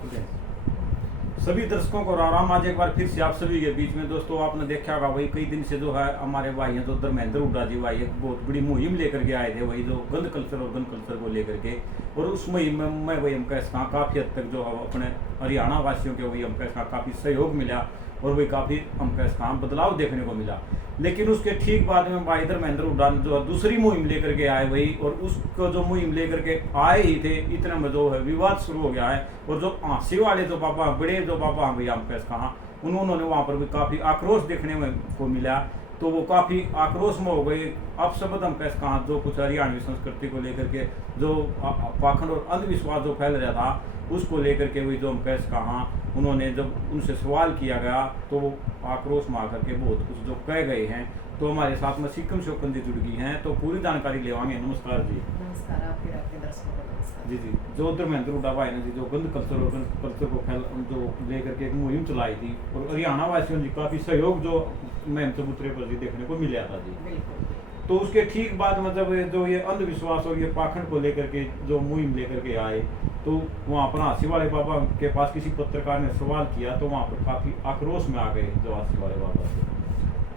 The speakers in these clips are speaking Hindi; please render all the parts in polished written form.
सभी दर्शकों को राम राम। आज एक बार फिर से आप सभी के बीच में दोस्तों आपने देखा होगा वही कई दिन से जो है हमारे भाई हैं जो धर्मेंद्र हुड्डा जी भाई एक बहुत बड़ी मुहिम लेकर के आए थे, वही जो गंद कल्चर और गन कल्चर को लेकर के। और उस मुहिम में वही हम कह काफ़ी हद तक जो है अपने हरियाणा वासियों के वही हम कह काफ़ी सहयोग मिला और वही काफ़ी हम कह बदलाव देखने को मिला। लेकिन उसके ठीक बाद में भाई धर्मेंद्र हुड्डा जो है दूसरी मुहिम लेकर के आए वही, और उसको जो मुहिम लेकर के आए ही थे इतने में जो है विवाद शुरू हो गया है। और जो हाँसी वाले जो बाबा बड़े जो बाबा हैं भैया हम कहा उन्होंने वहाँ पर भी काफ़ी आक्रोश देखने में को मिला, तो वो काफ़ी आक्रोश में हो गए। अब शब्द हम कहा जो कुछ हरियाणवी संस्कृति को लेकर के जो पाखंड और अंधविश्वास जो फैल रहा था उसको लेकर के वही जो हम कहा उन्होंने जब उनसे सवाल किया गया तो वो आक्रोश में आकर के बहुत कुछ जो कह गए हैं। तो हमारे साथ में सिक्किम शोकन जी जुड़ गई हैं, तो पूरी जानकारी लेवाएंगे। नमस्कार जी। नमस्कार आपके दर्शकों को नमस्कार जी जी। जो धर्मेंद्र हुड्डा भाई ने जी जो गंद कल्चर और गंद कल्चर को फैल जो लेकर के एक मुहिम चलाई थी और हरियाणा वासियों जी काफ़ी सहयोग जो मैं चबूतरे पर जी देखने को मिला था जी। बिल्कुल। तो उसके ठीक बाद मतलब जो ये अंधविश्वास और ये पाखंड को लेकर के जो मुहिम लेकर के आए, तो वहाँ पर हाँसी वाले बाबा के पास किसी पत्रकार ने सवाल किया तो वहाँ पर काफ़ी आक्रोश में आ गए जो हाँसी वाले बाबा से।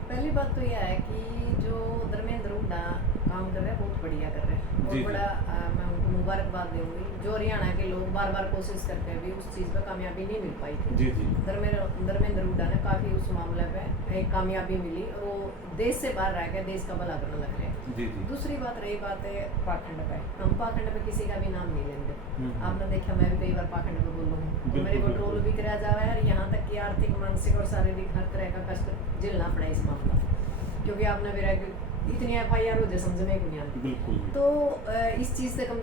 पहली बात तो यह है कि जो धर्मेंद्र हुड्डा काम कर रहे हैं बहुत बढ़िया कर रहे हैं, बहुत बड़ा मैं उनको मुबारकबाद दूंगी। जो हरियाणा के लोग बार बार कोशिश करते हैं भी उस चीज़ पर कामयाबी नहीं मिल पाई थी। जी जी। धर्मेंद्र हुड्डा ने काफ़ी उस मामले पे एक कामयाबी मिली और वो देश से बाहर रह के देश का भला करने लग रहे हैं। जी जी। दूसरी बात रही बात है पाखंड पे, हम पाखंड पे किसी का भी नाम नहीं लेंगे। आपने देखा मैं भी कई बार पाखंड पे बोलूँ हूँ, मेरे को ट्रोल भी कराया जा रहा है और यहाँ तक कि आर्थिक मानसिक और शारीरिक हर तरह का कष्ट झेलना पड़ा इस मामला, क्योंकि आपने मेरा इतनी FIR हो जाए समझ में नहीं आती। बिल्कुल। तो इस चीज़ से कम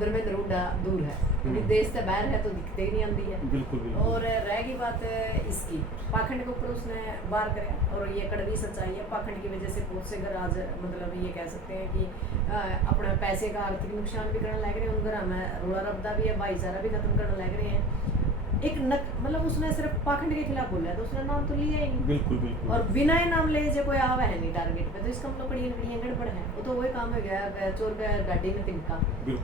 धर्मेंद्र हुड्डा दूर है, क्योंकि देश से बाहर है तो दिखते ही नहीं आती है। बिल्कुल बिल्कुल। और रहेगी बात इसकी पाखंड के ऊपर उसने वार कराया और ये कड़वी सच्चाई है। पाखंड की वजह से बहुत से घर आज मतलब ये कह सकते हैं कि अपना पैसे का आर्थिक नुकसान भी करने लग रहे हैं, उन घर में रोला रबदा भी है, भाईचारा भी खत्म करने लग रहे हैं। एक मतलब उसने सिर्फ पाखंड के खिलाफ बोला है तो उसने नाम तो लिया ही नहीं। बिल्कुल बिल्कुल। और बिना ही नाम ले जो कोई आवा है नहीं टारगेट पे, तो इसका मतलब कड़ियाँ गड़बड़ है। वो तो वही काम हो गया चोर का गाड़ी में तिनका,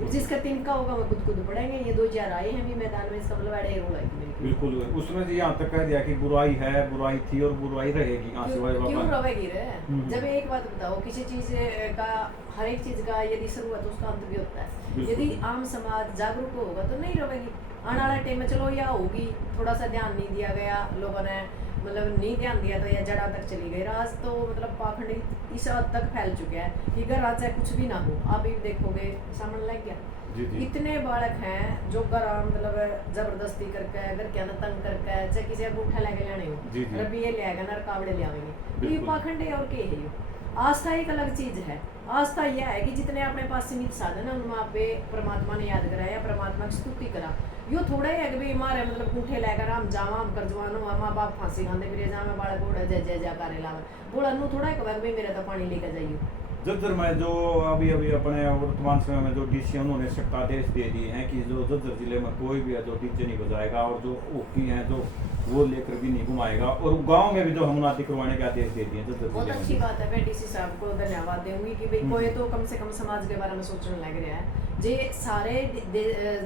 जिसका तिनका होगा वो खुद पड़ेंगे। ये 2-4 आए हैं भी मैदान में, इसका मतलब अड़े रोल आई मेरी। बिल्कुल। उसने जी यहाँ तक कह दिया कि बुराई है, बुराई थी और बुराई रहेगी। क्यों रहेगी रे? जब एक बात बताओ, किसी चीज का हर एक चीज का यदि शुरुआत उसका अंत भी होता है। यदि आम समाज जागरूक होगा तो नहीं रहेगी। आने वाला टाइम में चलो या होगी, थोड़ा सा ध्यान नहीं दिया गया लोगों ने, मतलब नहीं ध्यान दिया तो या जड़ा तक चली गई। आज तो मतलब पाखंड इस हद तक फैल चुका है कि घर आज चाहे कुछ भी ना हो, आप भी देखोगे सामने लग गया। जी जी। इतने बालक हैं जो घर मतलब जबरदस्ती करके घर क्या ना तंग करके चाहे किसी अंगूठा लेके लेने हो, रबिये ले आएगा ना कावड़े ले आवेंगे, तो ये पाखंड है और क्या है। ये आस्था एक अलग चीज है। आस्था यह है कि जितने अपने पास सीमित साधन है उनमें आप परमात्मा ने याद करा या परमात्मा की स्तुति करा। यो थोड़ा ही है कि भाई हमारे मतलब अंगूठे लेकर हम जावा, हम कर जवान हो, माँ बाप फांसी खाते फिर जावा बालक उड़ा जय जय जयकार लावा बोला नू थोड़ा है भाई मेरा तो पानी लेकर जाइए। जज्जर में जो अभी अपने वर्तमान समय में जो डीसी उन्होंने सख्तादेश दे दिए हैं कि जो जज्जर जिले में कोई भी है जो डीजे नहीं बजाएगा और जो ओपी हैं जो वो लेकर भी नहीं घुमाएगा, और गांव में भी जो हमनाती करवाने के आदेश दे दिए जज्जर। बहुत अच्छी बात है, मैं डीसी साहब को धन्यवाद दूंगी कि भाई कोई तो कम से कम समाज के बारे में सोचने लग रहा है। जे सारे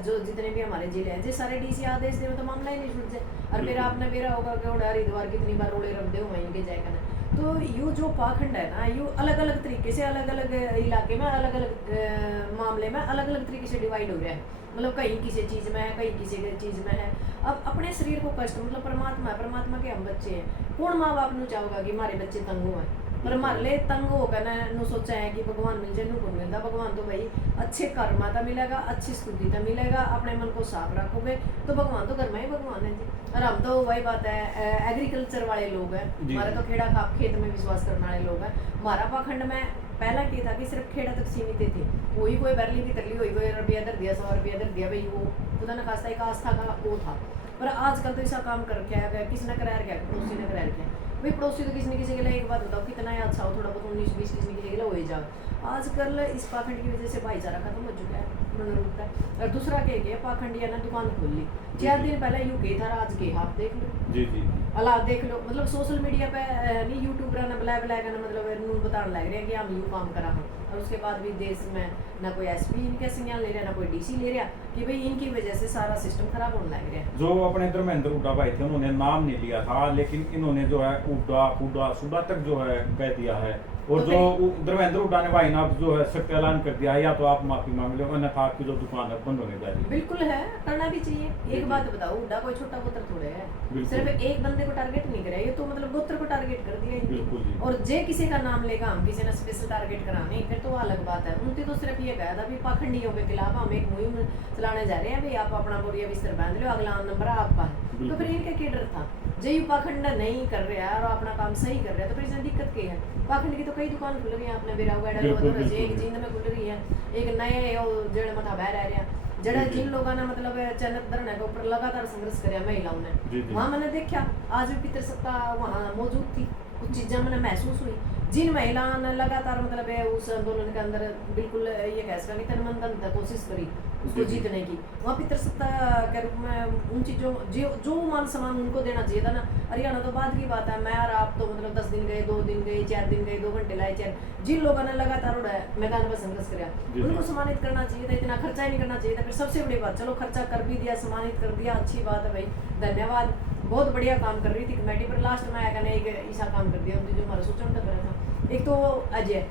जो जितने भी हमारे जिले हैं जे सारे डीसी आदेश दे तो मामला ही नहीं छूट जाए। और फिर आपने मेरा होगा कि हरिद्वार कितनी बार रोड़े रख दे वहीं के जाएगा। तो यू जो पाखंड है ना, यू अलग अलग तरीके से अलग अलग इलाके में अलग अलग मामले में अलग अलग तरीके से डिवाइड हो रहा है। मतलब कहीं किसी चीज़ में है, कहीं किसी चीज़ में है। अब अपने शरीर को कष्ट मतलब परमात्मा है, परमात्मा के हम बच्चे हैं। कौन माँ बाप नू चाहोगा कि हमारे बच्चे तंग हुए, पर हमारे लिए तंग होकर ना सोचा है कि भगवान मिल जाए, नू कौन मिलता भगवान। तो भाई अच्छे कर्माता मिलेगा, अच्छी स्तुतिता मिलेगा, अपने मन को साफ रखोगे तो भगवान तो घर में ही भगवान है जी। और हम तो वही बात है एग्रीकल्चर वाले लोग हैं, हमारे तो खेड़ा खेत में विश्वास करने वाले लोग हैं। हमारा पाखंड में पहला क्या था कि सिर्फ खेड़ा तक सीमित थे, वही कोई बरली की तरली हुई कोई रुपया दर दिया 100 रुपया दर दिया, भाई वो खुदा न खास्ता एक आस्था का वो था। पर आजकल तो ऐसा काम कर रखा है, किसने कराया क्या पड़ोसी ने कराया क्या भाई। पड़ोसी तो किसी न किसी के लिए एक बात बताओ कितना ही अच्छा हो, थोड़ा बहुत 19-20 किसी न किसी के लिए हो ही जाओ। आजकल इस पाखंड की वजह से भाईचारा खत्म हो चुका है। पूर्ण रूप है। और दूसरा कह गया पाखंडिया ने दुकान खोल ली 4 दिन पहले यूं कही था, आज के आप देख लो जी जी हालात देख लो। मतलब सोशल मीडिया पे नहीं यूट्यूबर ने बुलाया बुलाया ना, मतलब नून बताने लग रहे हैं कि हम यूं काम करा हम, और उसके बाद भी देश में ना कोई एसपी इनके संज्ञान ले रहा, ना कोई डीसी ले रहा, कि भाई इनकी वजह से सारा सिस्टम खराब होने लग रहा है। जो अपने धर्मेंद्र हुड्डा भाई थे उन्होंने नाम नहीं लिया था, लेकिन इन्होंने जो है हुड्डा हुड्डा सुड्डा तक जो है कह दिया है। और तो जो धर्मेंद्र हुड्डा ने भाई ना जो है सख्त ऐलान कर दिया है, या तो आप माफी मांग लो अन्यथा आपकी जो दुकान है बंद होने जा रही है। बिल्कुल है, करना भी चाहिए। एक बात बताओ, हुड्डा कोई छोटा गोत्र थोड़े है, सिर्फ एक बंदे को टारगेट नहीं करे, ये तो मतलब गोत्र को टारगेट कर दिया बिल्कुल जी। और जे किसी का नाम लेगा, हम किसी ने स्पेशल टारगेट कराने फिर तो अलग बात है। उनकी तो सिर्फ ये कहा था भी पाखंडियों के खिलाफ हम एक मुहिम चलाने जा रहे हैं, भाई आप अपना बोरिया बिस्तर बांध लो, अगला नंबर आपका है। तो फिर इनका क्या डर था? जे पाखंड नहीं कर रहा है और अपना काम सही कर रहा है तो फिर इसमें दिक्कत क्या है? पाखंड की तो कई दुकान खुल रही है, आपने बेरा हुआ एक जींद में खुल रही है, एक नए जेड़ मथा बह रह रहा जड़ा जिन लोगों ने मतलब चैनक धरने के ऊपर लगातार संघर्ष कराया महिलाओं ने, वहाँ मैंने देखा आज भी पितृसत्ता वहाँ मौजूद थी, कुछ चीजें मैंने महसूस हुई। जिन महिलाओं ने लगातार मतलब उस आंदोलन के अंदर बिल्कुल ये कह सकता कि तन मन धन तक कोशिश करी उसको जीतने की, वहाँ पितृसत्ता के रूप में उन चीजों जो मान सम्मान उनको देना चाहिए था ना। हरियाणा तो बाद की बात है, मैं और आप तो मतलब 10 दिन गए, 2 दिन गए, 4 दिन गए, 2 घंटे लाए, 4 जिन लोगों ने लगातार मैदान पर संघर्ष किया उनको सम्मानित करना चाहिए था, इतना खर्चा ही नहीं करना चाहिए था। फिर सबसे बड़ी बात, चलो खर्चा कर भी दिया, सम्मानित कर दिया, अच्छी बात है भाई, धन्यवाद, बहुत बढ़िया काम कर रही थी कमेटी। पर लास्ट में आया एक ऐसा काम कर दिया जो हमारा सोचने लग रहा था। एक तो अजय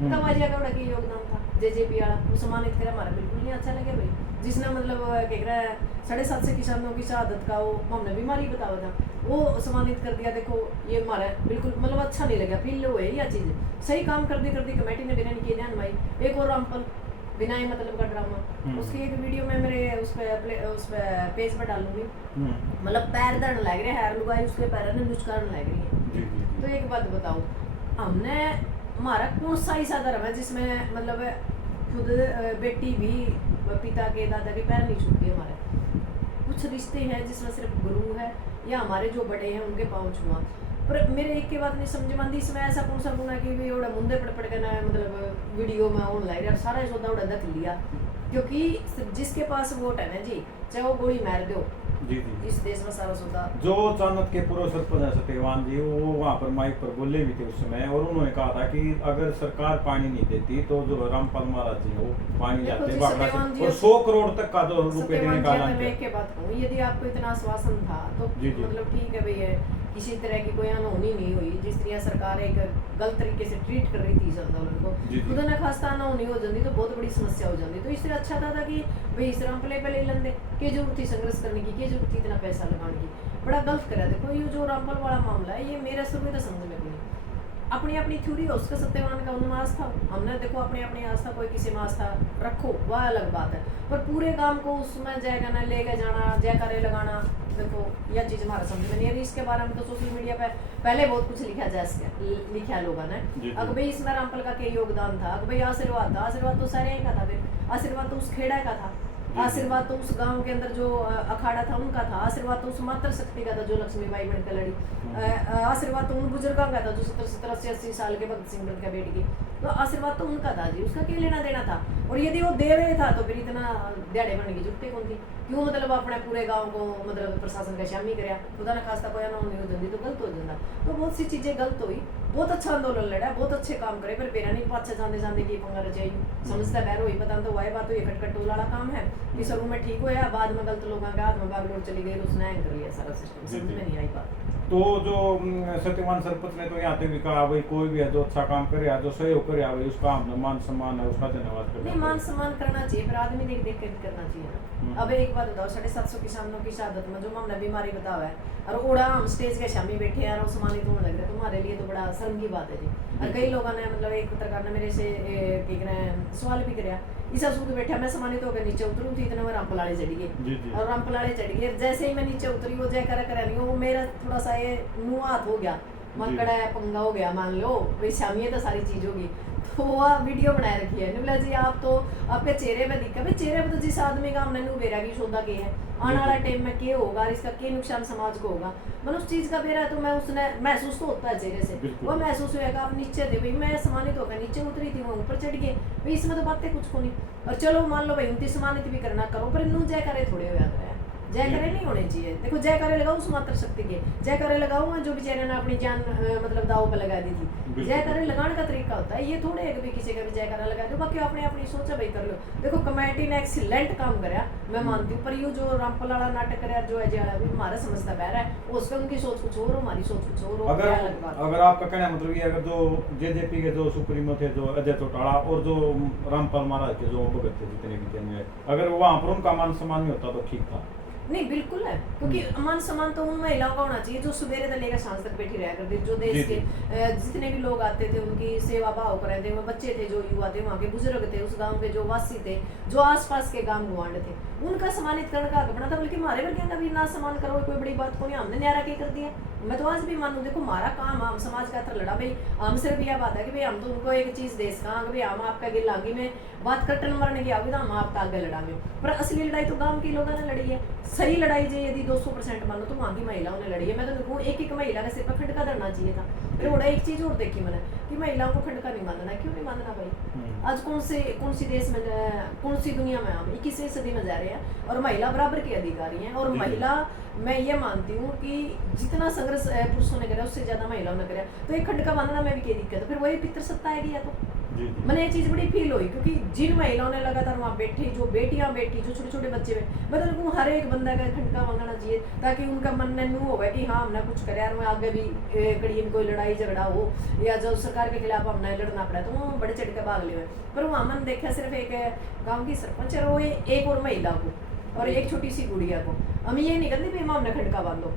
तब अजय गौड़ा की योगदान था, जेजेपी वाला, वो सम्मानित करे, हमारा बिल्कुल नहीं अच्छा लगे भाई, जिसने मतलब कह रहा है 750 किसानों की शहादत का वो हमने बीमारी बताया था, वो सम्मानित कर दिया। देखो ये हमारा बिल्कुल मतलब अच्छा नहीं लगा, फील लो है यह चीज़ सही काम कर दी कमेटी ने बिना नहीं किए ध्यान भाई। एक और रामपल बिना ही मतलब का ड्रामा, उसकी एक वीडियो में मेरे उस पे पेज पर डालूंगी, मतलब पैर दर्द लग रहे हैं, लुगाई उसके पैर ने नुचकान लग रही है। तो एक बात बताओ, हमने हमारा कौन सा ऐसा धर्म है जिसमें मतलब खुद बेटी भी पिता के दादा के पैर नहीं छूटते? हमारे कुछ रिश्ते हैं जिसमें सिर्फ गुरु है या हमारे जो बड़े हैं उनके पाँव छुआ। पर मेरे एक के बात नहीं समझ में आती, इसमें ऐसा कौन सा गुना कि भी ओड़ा मुंदे पड़ के ना मतलब वीडियो में ऑन लाइव सारा सौदा उड़ा दख लिया, क्योंकि जिसके पास वोट है ना जी, चाहे वो गोली मार दो जी जी, इस देश में सारा सौदा। जो चाणक्य के पूर्व सरपंच है सत्यवान जी, वो वहाँ पर माइक पर बोले भी थे उस समय, और उन्होंने कहा था कि अगर सरकार पानी नहीं देती तो जो रामपाल महाराज जी वो पानी लाते और 100 करोड़ तक का जो रुपए देने का ऐलान किया। मैं बात कहूँ, यदि आपको इतना आश्वासन था तो मतलब ठीक है भैया, किसी तरह की कोई अनहोनी नहीं हुई। जिस तरह सरकार एक गलत तरीके से ट्रीट कर रही थी इस आंदोलन को, खुदा न खास्ता अनहोनी हो जाती तो बहुत बड़ी समस्या हो जाती। तो इससे अच्छा था कि भाई इस रामपले पे ले लेंदे, क्या जरूरत थी संघर्ष करने की, क्या जरूरत थी इतना पैसा लगाने की? बड़ा गलत करा। देखो ये जो रामपल वाला मामला है, ये मेरे शुरू तो समझ में नहीं, अपनी अपनी थ्योरी है, उसका सत्यवान का उनमें आस्था, हमने देखो अपनी अपनी आस्था, कोई किसी में आस्था रखो वह अलग बात है, पर पूरे काम को उसमें जयगा ना लेके जाना, जयकारे लगाना, देखो यह चीज़ हमारा समझ में नहीं आ रही। इसके बारे में तो सोशल मीडिया पे पहले बहुत कुछ लिखा लोगों ने, अगर भाई इसमें रामपल का क्या योगदान था, अगर भाई आशीर्वाद था, आशीर्वाद तो सारे का था, फिर आशीर्वाद तो उस खेड़ा का था, आशीर्वाद तो उस गांव के अंदर जो अखाड़ा था उनका था, आशीर्वाद तो उस मातृ शक्ति का था जो लक्ष्मीबाई बनकर लड़ी, आशीर्वाद तो उन बुजुर्गों का था जो 70 80 साल के भगत सिंह बनकर बेटी की, तो आशीर्वाद तो उनका था जी, उसका क्या लेना देना था? और यदि वो दे रहे था तो फिर इतना दिहाड़े बनने की जुटते कौन थी? क्यों मतलब अपने पूरे गांव को मतलब प्रशासन का शामी कराया? खुदा न खास्ता कोई अनहोनी हो जाती तो गलत हो जाता। तो बहुत सी चीजें गलत हुई, बहुत अच्छा आंदोलन लड़ा, बहुत अच्छे काम करे, पर बेरा नहीं पाछे जाने जाने की पंगा रचाई, समझता बैर हुई, पता तो वही बात हुई, खटखट टोला वाला काम है कि शुरू में ठीक होया, बाद में गलत लोगों के हाथ में बागडोर चली गई, उसने कर लिया सारा सिस्टम, समझ में नहीं आई बात। तो जो सत्यवान सरपंच ने तो यहाँ तक भी कहा भाई कोई भी है जो अच्छा काम करे, जो सहयोग करे भाई उसका हमने मान सम्मान है, उसका धन्यवाद करना। नहीं, मान सम्मान करना चाहिए, पर आदमी देख देख कर करना चाहिए ना। अब एक बात बताओ, 750 किसानों की शहादत में जो हमने बीमारी बतावा है और ओड़ा हम स्टेज के शामी बैठे हैं और सम्मानित होने लग रहे, तुम्हारे लिए तो बड़ा शर्म की बात है जी। और कई लोगों ने मतलब एक पत्रकार ने मेरे से सवाल भी कराया, ईसा सूद बैठा, मैं सम्मानित होकर नीचे उतरूँ थी, इतने में रामपलाड़े चढ़ गए, और रामपलाड़े चढ़ गए, जैसे ही मैं नीचे उतरी वो जय करा नहीं, वो मेरा थोड़ा सा ये मुँह हाथ हो गया, मकड़ा पंगा हो गया, मान लो भाई शामी तो सारी चीज होगी, तो वो वीडियो बना रखी है। बोला जी आप तो आपके चेहरे पे दिखा, भाई चेहरे पे तो जिस आदमी का हमने बेरा की सौदा के है, आने वाला टाइम में क्या होगा, इसका क्या नुकसान समाज को होगा, मतलब उस चीज का बेरा है, तो मैं उसने महसूस तो होता है चेहरे से, वो महसूस होगा। आप नीचे थे भाई, मैं सम्मानित होकर नीचे उतरी थी, वो ऊपर चढ़ गए भाई, इसमें तो बातें कुछ को नहीं। और चलो मान लो भाई उनकी सम्मानित भी करना करो, पर नू जय करे थोड़े हो जाते हैं, जय करे नहीं होने चाहिए। देखो जय करे लगाओ उस मात्र शक्ति के, जय करे लगाओ जो बेचारे ने अपनी जान मतलब दाव पे लगा दी थी। जय करे लगाने का तरीका होता है, ये थोड़े है कि किसी का भी जय करे लगा दो, बाकी अपने अपनी सोचा भाई कर लो। देखो कमेटी ने एक्सीलेंट काम कराया, मैं मानती हूँ, पर ये जो रामपाल वाला नाटक कराया जो अजय वाला भी हमारा समझता बह रहा है, उसका उनकी सोच कुछ और, हमारी सोच कुछ और। अगर आपका कहना मतलब ये, अगर जो जेजेपी के जो सुप्रीमो थे जो अजय चौटाला और जो रामपाल महाराज के जो भगत थे जितने भी थे, अगर वहाँ पर उनका मान सम्मान नहीं होता तो ठीक था। नहीं बिल्कुल है, क्योंकि मान सम्मान तो उन महिलाओं का होना चाहिए जो सुबेरे से लेकर सांझ तक बैठी रहा करती, जो देश के जितने भी लोग आते थे उनकी सेवा भाव कर रहे थे, वो बच्चे थे जो युवा थे, वहाँ के बुजुर्ग थे, उस गांव के जो वासी थे, जो आसपास के गांव गुआंढ थे, उनका सम्मानित करने का हक बना था। बल्कि हमारे वर्ग का भी ना सम्मान करो, कोई बड़ी बात को नहीं, हमने न्यारा क्या कर दिया। मैं तो आज भी मानू, देखो हमारा काम हम समाज का लड़ा भाई, हम सिर्फ यह बात है कि भाई हम तो उनको एक चीज देश का भाई हम आपका गिल आगे में बात कट्टन मरने की आगे, तो हम आपका आगे लड़ा में, पर असली लड़ाई तो गांव के लोगों ने लड़ी है। सही लड़ाई जो यदि 200% मानो तो वहाँ की महिलाओं ने लड़ी है। मैं तो कहूँ एक महिला का सिर पर खंडका धरना चाहिए था। फिर बड़ा एक चीज और देखी मैंने कि महिलाओं को खंडका नहीं मानना, क्यों नहीं मानना भाई? आज कौन सी देश में, कौन सी दुनिया में हम 21वीं सदी में जा रहे हैं और महिला बराबर की अधिकारी हैं। और महिला, मैं ये मानती हूँ कि जितना संघर्ष पुरुषों ने करा उससे ज्यादा महिलाओं ने करा, तो एक खंडका मानना में भी क्या दिक्कत है? फिर वही पितृसत्ता आएगी या तो। मैंने ये चीज बड़ी फील हुई, क्योंकि जिन महिलाओं ने लगातार वहाँ बैठी, जो बेटियां बैठी, जो छोटे छोटे बच्चे बैठे, मतलब हर एक बंदा का खंडका मांगना चाहिए, ताकि उनका मन में नू होगा कि हाँ हमने कुछ करे, और आगे भी कड़ी में कोई लड़ाई झगड़ा हो या जो सरकार के खिलाफ हमने लड़ना पड़ा तो वो बड़े चढ़ के भाग ले। पर वहाँ मैंने देखा सिर्फ एक गाँव की सरपंच और वो एक और महिला को और एक छोटी सी गुड़िया को। हम ये नहीं कहते भाई हमने खंडका बांधो,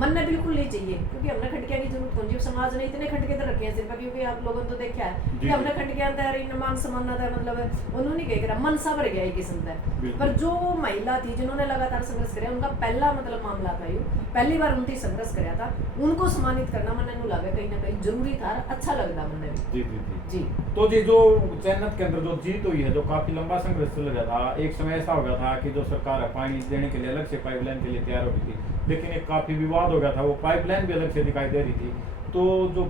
मन ने बिल्कुल नहीं चाहिए, क्योंकि हमने खंडकिया की जरूरत कौन सी? समाज ने इतने खंडके तो रखे हैं सिर्फ, क्योंकि आप लोगों ने तो देखा है कि हमने खंडकिया तैयार मान सम्मान था, मतलब उन्होंने क्या करा, मन सा भर गया एक किस्म का। पर जो महिला थी जिन्होंने लगातार संघर्ष कराया, उनका पहला मतलब मामला था, पहली बार उनकी संघर्ष कराया था, उनको सम्मानित करना मैंने लगा कहीं ना कहीं जरूरी था, अच्छा लगता मैंने भी। जी तो जी जो चैनत के अंदर जो जीत हुई है, जो काफी लंबा संघर्ष चल रहा था, एक समय ऐसा हो गया था कि जो सरकार पानी देने के लिए अलग से पाइपलाइन के लिए तैयार हो गई थी, लेकिन एक काफी विवाद हो गया था, वो पाइपलाइन भी अलग से दिखाई दे रही थी। तो जो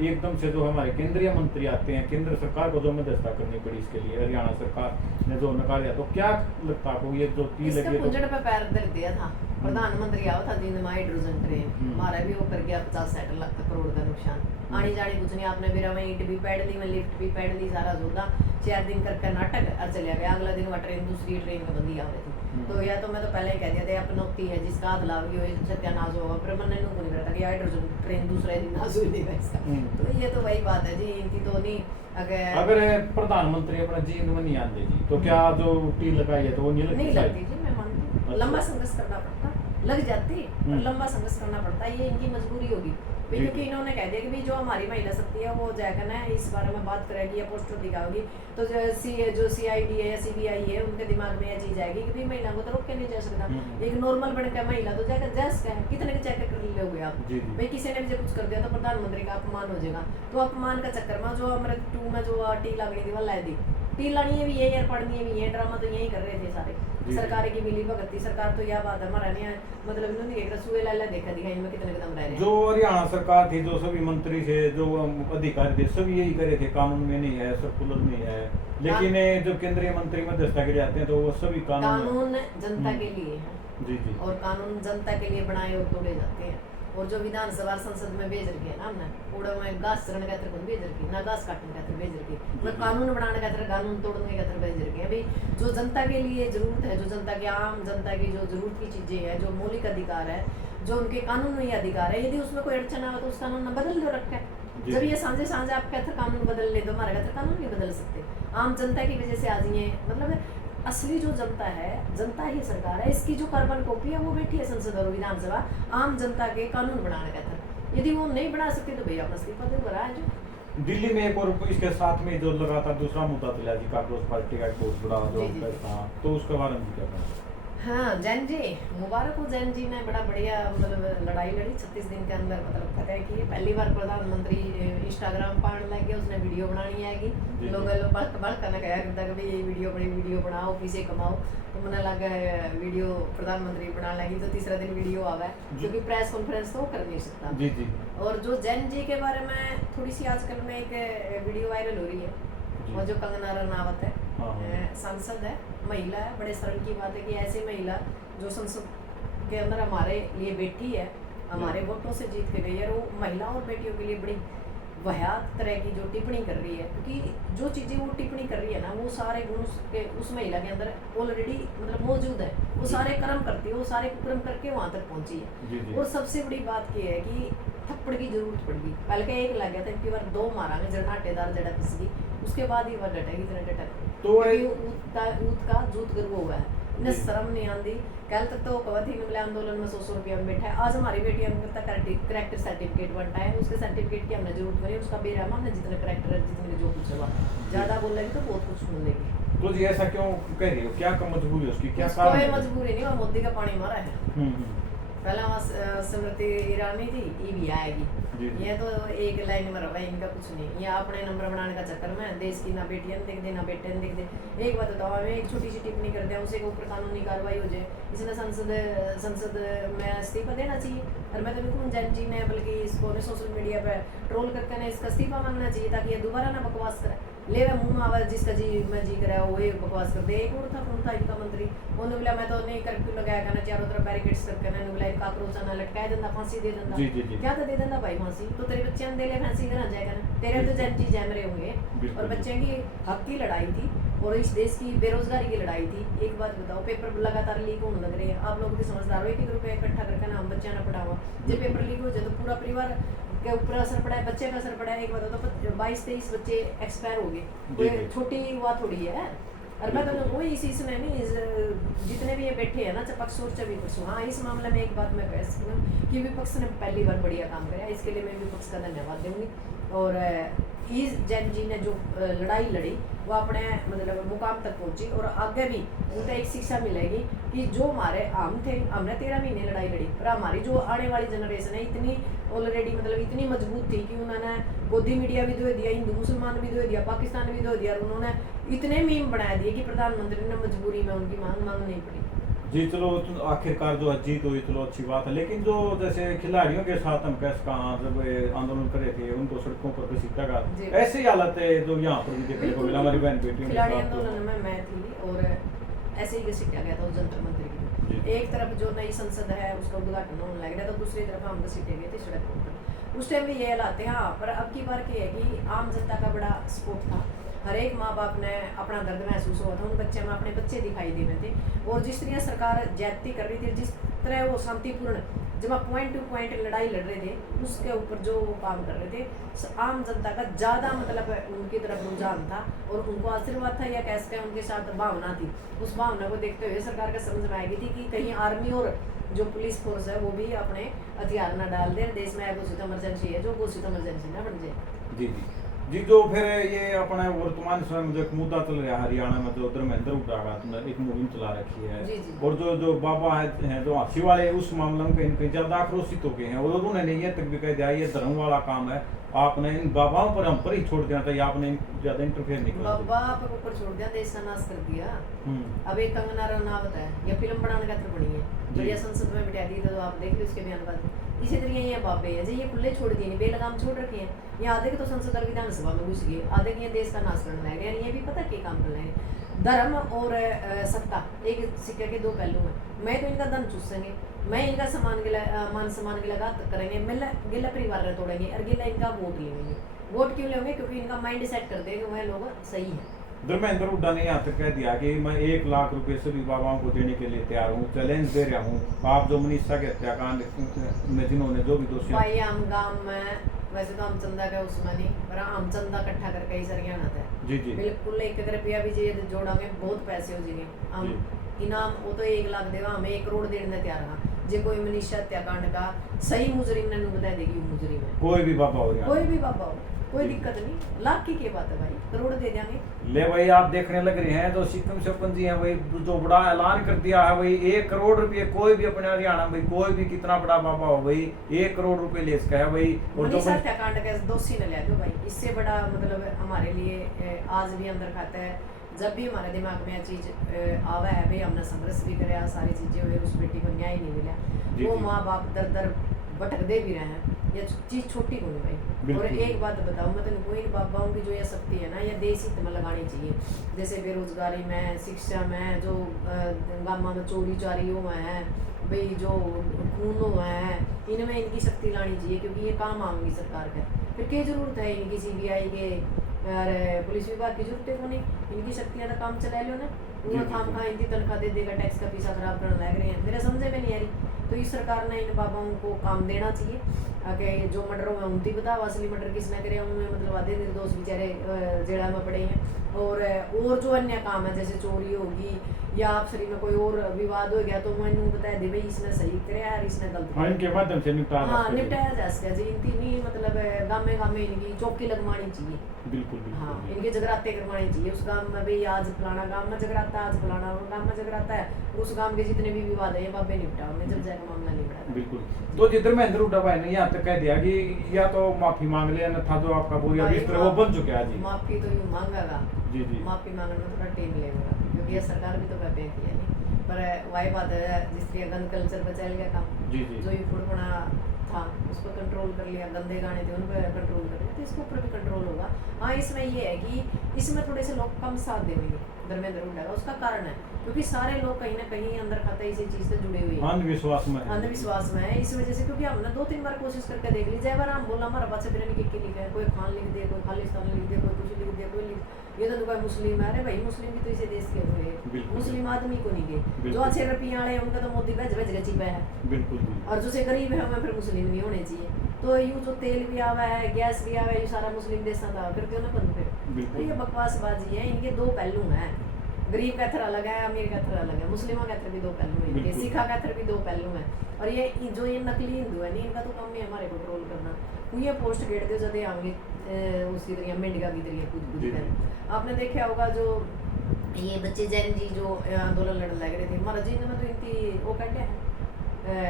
एकदम से जो हमारे केंद्रीय मंत्री आते हैं, केंद्र सरकार को जो मध्यस्थता करनी पड़ी इसके लिए, हरियाणा सरकार ने जो नकार दिया, तो क्या लगता आपको ये जो पे पैर धर दिया था प्रधानमंत्री आओ था दिन में हाइड्रोजन ट्रेन, हमारा भी वो कर गया 50-60 लाख करोड़ का नुकसान, आनी जानी कुछ नहीं। आपने मेरा में ईंट भी पैड ली, में लिफ्ट भी पैड ली, सारा जोदा 4 दिन कर कर्नाटक और चले गया। अगला दिन वह ट्रेन दूसरी ट्रेन में बंदी आ रही थी। तो या तो मैं तो पहले ही कह दिया था अपनौती है जिसका हाथ लाओगी वही सत्यानाश होगा, पर मैंने नुकसान नहीं करता कि हाइड्रोजन ट्रेन दूसरे दिन नाश हुई देगा इसका। तो ये तो वही बात है जी, इनकी तो नहीं। अगर प्रधानमंत्री अपना जीवन में नहीं आते जी, तो क्या जो टील लगाई है तो वो नहीं लगती जी, मैं मानती हूँ। लंबा संघर्ष करना पड़ता, लग जाती पर लंबा संघर्ष करना पड़ता, ये इनकी मजबूरी होगी, क्योंकि इन्होंने कह दिया कि भाई जो हमारी महिला शक्ति है वो जाकर ना इस बारे में बात करेगी या पोस्टर दिखाओगी, तो जो CID है या CBI है उनके दिमाग में यह चीज आएगी कि भाई महिला को तो रोक के नहीं जा सकता, एक नॉर्मल बनकर महिला तो जाकर जा सकता है। कितने के चेक कर लोगे आप? भाई किसी ने भी कुछ कर दिया तो प्रधानमंत्री का अपमान हो जाएगा। तो अपमान का चक्कर में जो अमृत 2 में जो टी लगनी थी वो ला दी, टी लानी है भी यही यार, पढ़नी है भी ये, ड्रामा तो यही कर रहे थे सारे। सरकार की मिली भगती सरकार तो यह बात है हमारा नहीं, मतलब इन्होंने एक रसूए लाला देखा दिखाई में कितने कदम रह रहे हैं। जो हरियाणा सरकार थी, जो सभी मंत्री थे, जो अधिकारी थे, सभी यही करे थे, कानून में नहीं है, सर्कुलर नहीं है, लेकिन जो केंद्रीय मंत्री मध्यस्थता के लिए आते हैं तो वो सभी कानून जनता के लिए है और कानून जनता के लिए बनाए और तोड़े जाते हैं। और जो विधानसभा संसद में भेज रखी है ना हमने, उड़ा में घास चरण का तरफ भेज रखी ना, घास काटने का तरफ भेज रखी, मतलब कानून बनाने का तरफ, कानून तोड़ने का तरफ भेज रखी है। भाई जो जनता के लिए जरूरत है, जो जनता की आम जनता की जो जरूरत की चीजें हैं, जो मौलिक अधिकार है, जो उनके कानून में अधिकार है, यदि उसमें कोई अड़चन आए तो उस कानून ने बदल दो रखा है। जब ये सांझे आप कहते कानून बदल ले तो हमारा कहते कानून नहीं बदल सकते, आम जनता की वजह से आज ये मतलब असली जो जनता है, जनता ही सरकार है, इसकी जो कार्बन कॉपी है वो बैठी है संसद और विधानसभा आम जनता के कानून बनाने का था। यदि वो नहीं बना सकते तो भैया अपना इस्तीफा दे रहा है। जो दिल्ली में एक और इसके साथ में जो लगातार दूसरा मुद्दा चला जी, कांग्रेस पार्टी का बहुत बड़ा जो था, तो उसके बारे में क्या कहना? हाँ, जैन जी मुबारक हो। जैन जी ने बड़ा बढ़िया मतलब लड़ाई लड़ी 36 दिन के अंदर, मतलब फतेह की। पहली बार प्रधानमंत्री इंस्टाग्राम पाने लग गया, उसने वीडियो बनानी आएगी। जी, लोग जी। बड़ करना कहा करता कि भाई ये वीडियो बनाओ, पैसे कमाओ। तो मैंने लगा वीडियो प्रधानमंत्री बनाने लगी तो तीसरा दिन वीडियो आवा है, जी। क्योंकि प्रेस कॉन्फ्रेंस तो वो कर नहीं सकता। जी जी और जो जैन जी के बारे में थोड़ी सी आजकल में एक वीडियो वायरल हो रही है, जी। वो जो कंगना रनावत है, हाँ, हाँ। सांसद है, महिला है। बड़े शर्म की बात है कि ऐसी महिला जो संसद के अंदर हमारे लिए बैठी है, हमारे वोटों से जीत के गई है, और वो महिला और बेटियों के लिए बड़ी वाहियात तरह की जो टिप्पणी कर रही है, क्योंकि जो चीज़ें वो टिप्पणी कर रही है ना, वो सारे गुण उस महिला के अंदर ऑलरेडी मतलब मौजूद है। वो जी। सारे कर्म करती है, वो सारे कुकर्म करके वहाँ तक पहुँची है। जी, जी। और सबसे बड़ी बात ये है कि थप्पड़ की जरूरत पड़गी। पहले का एक लग गया था, इनकी बार 2 मारांगे जड़ाटेदार जड़ा पिसगी, उसके बाद ही वह डटेगी इतने डटक। तो ऊत का जूत गर्व हुआ है, इन्हें जी। शर्म नहीं आती। कल तक तो कहा थी मिले आंदोलन में 100 रुपया में बैठा है। आज हमारी बेटियां का करेक्टर सर्टिफिकेट बनता है, उसके सर्टिफिकेट की हमने जरूरत नहीं, उसका बेराम हमने जितने करेक्टर है, जितने जो कुछ है ज़्यादा बोलेगी तो बहुत कुछ सुन लेगी। तो जी ऐसा क्यों कह रही हो, क्या मजबूरी है उसकी, क्या उसको कारण कोई है? मजबूरी नहीं, वो मोदी का पानी मारा है। हम्म। पहले वहाँ स्मृति ईरानी थी, ये भी आएगी। जी, जी। ये तो एक लाइन में रहा, इनका कुछ नहीं। ये अपने नंबर बनाने का चक्कर में देश की ना बेटियां देख दे ना बेटे देख दे। एक बात बताओ, हमें एक छोटी सी टिप्पणी कर दिया, उसे के ऊपर कानूनी कार्रवाई हो जाए। इसने संसद में इस्तीफा देना चाहिए। और मैं तो बिल्कुल जैन जी ने, बल्कि इसको सोशल मीडिया पर ट्रोल करके ने इसका इस्तीफा मांगना चाहिए, ताकि ये दोबारा ना बकवास करे। ले वह मुँह आवा जिसका जी मैं जी कराया वो एक बकवास कर दे। एक और था, कौन था इनका मंत्री, उन्होंने बोला मैं तो नहीं कर्फ्यू लगाया करना, चारों तरफ बैरिकेड्स करके ना बोला काकरोच ना लटकाया देना, फांसी दे देना। जी, जी, जी। क्या तो दे देना भाई फांसी, तो तेरे बच्चे दे ले फांसी करा जाएगा ना, तेरे तो जैन जी जैम रहे होंगे। बिल्कुल। और बच्चे की हक की लड़ाई थी और इस देश की बेरोजगारी की लड़ाई थी। एक बात बताओ, पेपर लगातार लीक होने लग रहे हैं, आप लोग भी समझदार हो, 1-1 रुपया इकट्ठा करके ना हम बच्चे ना पढ़ावा। जब पेपर लीक हो जाए तो पूरा परिवार के ऊपर असर पड़ा है, बच्चे पे असर पड़ा है। एक बात तो 22-23 बच्चे एक्सपायर हो गए, कोई जी। छोटी हुआ थोड़ी है। और मैं तो वो इस में नहीं जितने भी ये बैठे हैं ना, चाहे पक्ष हो चाहे विपक्ष हो। हाँ, इस मामले में एक बात मैं कह सकती हूँ कि विपक्ष ने पहली बार बढ़िया काम कराया, इसके लिए मैं विपक्ष का धन्यवाद दूंगी। और इस जैन जी ने जो लड़ाई लड़ी वो अपने मतलब मुकाम तक पहुंची, और आगे भी उनका एक शिक्षा मिलेगी कि जो हमारे हम थे, हमने 13 महीने लड़ाई लड़ी, पर हमारी जो आने वाली जनरेशन है इतनी ऑलरेडी मतलब इतनी मजबूत थी कि उन्होंने गोदी मीडिया भी दे दिया, हिंदू मुसलमान भी दे दिया, पाकिस्तान भी दे दिया, और उन्होंने इतने मीम बना दिए कि प्रधानमंत्री ने मजबूरी में उनकी मांग नहीं पड़ी। जी चलो, तो आखिरकार जो जीत हुई चलो अच्छी बात है, लेकिन जो जैसे खिलाड़ियों के साथ हम कैसे कहाँ जब आंदोलन करे थे उनको सड़कों पर घसीटा का, जी। ऐसी हालत है जो यहाँ पर भी देखने को मिला हमारी बहन बेटियों के खिलाड़ी साथ। आंदोलन में मैं थी और ऐसे ही घसीटा गया था उस जंतर मंदिर जी। की। एक तरफ जो नई संसद है उसका उद्घाटन होने लग रहा था, दूसरी तरफ हम घसीटे गए थे सड़क पर। उस टाइम भी ये हालात थे। हाँ, पर अब की बार क्या है कि आम जनता का बड़ा सपोर्ट था। हर एक माँ बाप ने अपना दर्द महसूस हुआ था, उन बच्चे में अपने बच्चे दिखाई दे रहे थे। और जिस तरह सरकार ज्यादती कर रही थी, जिस तरह वो शांतिपूर्ण जब आप पॉइंट टू पॉइंट लड़ाई लड़ रहे थे, उसके ऊपर जो वो काम कर रहे थे, आम जनता का ज़्यादा मतलब उनकी तरफ रुझान था और उनको आशीर्वाद था या कैसे क्या उनके साथ भावना थी। उस भावना को देखते हुए सरकार का समझ में आएगी थी कि कहीं आर्मी और जो पुलिस फोर्स है वो भी अपने हथियार न डाल दे, देश में घोषित इमरजेंसी है जो घोषित इमरजेंसी ना बन जाए। जी जी जी। जो फिर ये अपना वर्तमान समय में जो एक मुद्दा चल रहा है हरियाणा में, जो धर्मेंद्र हुड्डा का एक मुहिम चला रखी है। जी, जी। और जो बाबा है जो हाथी वाले, उस मामले में कहीं ज्यादा आक्रोशित हो गए हैं और उन्होंने ये तक भी कह दिया ये धर्म वाला काम है, आपने इन बाबाओं पर हम पर ही छोड़ दिया था, या आपने ज्यादा इंटरफेयर नहीं किया। बाबा आप ऊपर छोड़ दिया, देश का नाश कर दिया। अब एक कंगना रनावत है, ये फिल्म बनाने का तो बनी है, तो ये संसद में बिठा दी, तो आप देख लो उसके बयान बाद। इसी तरह ये बाबे है जी, ये खुले छोड़ दिए नहीं, बेलगाम छोड़ रखे हैं। ये आधे के तो संसद और विधानसभा में घुस गए, आधे के ये देश का नाश करने लगे। ये भी पता क्या काम कर रहे हैं, धर्म और सत्ता एक सिक्के के दो पहलू हैं। मैं तो इनका धन चूसेंगे, मैं इनका मान सम्मान की लगात करेंगे, मिला गिला परिवार में तोड़ेंगे और गिला इनका वोट लेंगे। वोट क्यों लेंगे? क्योंकि इनका माइंड सेट कर देंगे वह लोग सही है। धर्मेंद्र हुड्डा ने यहाँ तक कह दिया कि मैं 1 लाख रुपए सभी बाबाओं को देने के लिए तैयार हूँ, चैलेंज दे रहा हूँ। आप जो मनीषा के हत्याकांड में जिन्होंने जो भी दोषी भाई हम गांव में वैसे तो हम चंदा का उसमें नहीं, पर हम चंदा इकट्ठा करके ही हरियाणा था। जी जी बिल्कुल 1 रुपया भी जे जोड़ांगे बहुत पैसे हो जाएंगे। हम इनाम वो तो 1 लाख देगा, हमें 1 करोड़ देने तैयार हाँ। जे कोई मनीषा हत्याकांड का सही मुजरिम ने बता देगी, मुजरिम है कोई भी बाबा हो रहा कोई भी बाबा हो। कोई जी। दिक्कत नहीं, लाख की क्या बात है भाई, करोड़ दे देंगे। ले भाई आप देखने लग रहे हैं तो सिक्किम से पंजी है भाई, जो बड़ा ऐलान कर दिया है भाई, 1 करोड़ रुपए कोई भी अपने हरियाणा भाई, कोई भी कितना बड़ा बाबा हो भाई, 1 करोड़ रुपए ले इसका है भाई। और जो मनीषा हत्याकांड का दोषी न ले दो भाई, इससे बड़ा मतलब हमारे लिए आज भी अंदर खाता है। जब भी हमारे दिमाग में यह चीज आवा है भाई, हमने संघर्ष भी करे, सारी चीजें हुई, उस बेटी को न्याय नहीं मिला, जी, वो जी। माँ बाप दर दर भटकते भी रहे हैं, ये चीज छोटी को नहीं भाई। और बिल्कुल। एक बात बताऊं मैं तेन, कोई बाबाओं की जो ये शक्ति है ना, ये देश हित में लगानी चाहिए। जैसे बेरोजगारी में, शिक्षा में, जो गाँव में चोरी चारियों में है भाई, जो खूनों में है, इनमें इनकी शक्ति लानी चाहिए, क्योंकि ये काम आऊंगी सरकार का। फिर क्या जरूरत है इनकी सीबीआई के और पुलिस विभाग की, जरूरत है को नहीं, इनकी शक्तियां तो काम चला लो ना। जी, खाम जी। खा इनकी तनख्वाह दे देगा, टैक्स का पैसा खराब करने लग रहे हैं, मेरे समझे में नहीं आ रही। तो इस सरकार ने इन बाबाओं को काम देना चाहिए। आगे जो मर्डरों में उनकी बताओ, असली मर्डर किसने करे, उनमें मतलब आधे निर्दोष बेचारे जेड़ा में पड़े हैं। और जो अन्य काम है, जैसे चोरी होगी या आपसरी में कोई और विवाद हो गया, तो मैंने बताया दे भाई इसने सही करे यार, इसने गलत हाँ, करे। इनके माध्यम से निपटा हाँ, सकते हैं। निपटाया जा सकता है जी। इनकी नहीं मतलब गामे गामे इनकी चौकी लगवानी चाहिए। बिल्कुल बिल्कुल। हाँ, इनके जगराते करवाने चाहिए। उस गांव में भाई आज फलाना गांव में जगराता, आज फलाना गांव में जगराता है, उस गांव के जितने भी विवाद है ये बाबे निपटाओगे, जब जाएगा मामला निपटा। बिल्कुल। तो जिधर महेंद्र हुड्डा भाई ने यहाँ तक कह दिया कि या तो माफी मांग ले, अन्यथा जो आपका बोरिया भाई, बिस्तर वो बन चुका है जी। माफी तो यूं मांगेगा, जी जी। माफी मांगने में थोड़ा टाइम लगेगा, क्योंकि ये सरकार भी तो पैसे है नहीं। पर वही बात है, जिस तरह गंद कल्चर पर चल गया काम, जी जी। जो ये फुड़पना था उस पर कंट्रोल कर लिया, गंदे गाने थे उन पर कंट्रोल कर लिया, तो इसके ऊपर भी कंट्रोल होगा। हाँ, इसमें ये है कि इसमें थोड़े से लोग कम साथ देंगे धर्मेंद्र हुड्डा का। उसका कारण है क्योंकि सारे लोग कहीं ना कहीं अंदर खाता इसी चीज से जुड़े हुए हैं, अंधविश्वास में है। अंधविश्वास में है। इस वजह से, क्योंकि हमने 2-3 बार कोशिश करके देख ली, जय बार हम बोला हमारा बात से बिना लिख लिखा है, कोई खान लिख दे, कोई खालिस्तान लिख दे, कोई कुछ लिख दे, कोई ये तो कोई मुस्लिम है। अरे भाई, मुस्लिम भी तो इसी देश के हुए, बिल्कुल। मुस्लिम आदमी को नहीं गए, जो बिल्कुल। अच्छे रुपये वाले हैं उनका तो मोदी भेज भेज के चिपा है, बिल्कुल बिल्कुल। और जो से गरीब है हमें फिर मुस्लिम नहीं होने चाहिए। तो यूँ जो तेल भी आवा है, गैस भी आवा है, ये सारा मुस्लिम देशों का फिर क्यों ना बंद फिर। तो बिल्कुल। ये बकवासबाजी है, इनके दो पहलू हैं। गरीब का अथर अलग है, अमीर का अथर अलग है, मुस्लिमों का अथर भी दो पहलू है, इनके बिल्कुल। सिखा का अथर भी दो पहलू है। और ये जो ये नकली हिंदू है नहीं, इनका तो काम है हमारे को ट्रोल करना। ये पोस्ट गेट दो जदे आऊंगी उसी तरह मेंढका की तरह कूद कूद जी, कर। आपने देखा होगा जो ये बच्चे जैन जी जो आंदोलन लड़ लग रहे थे, महाराज जी ने तो इनकी वो काटे है